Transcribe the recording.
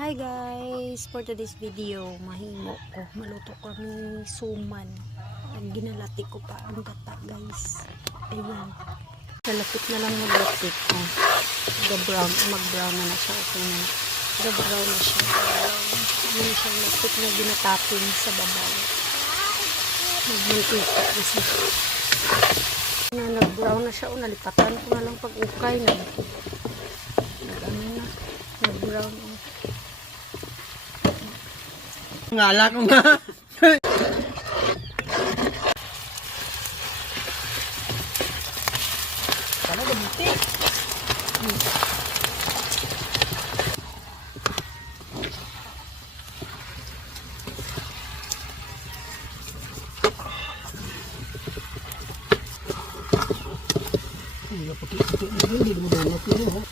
Hi guys! For today's video, mahimo ko. Maluto kami suman. Ang ginalati ko pa ang gata guys. Ayan. Kalapit na lang maglapit. Oh. Mag-brown na siya. Okay na. Mag-brown na siya. Ayan siya lapit na ginatapin sa babaw. Nagmantika kasi. Nag-brown na siya. O, nalipatan ko na lang pag-ukay. Nag-brown na. Ngala ko nga. Sana gabuti. Iya, puti-puti ini di dalam ko.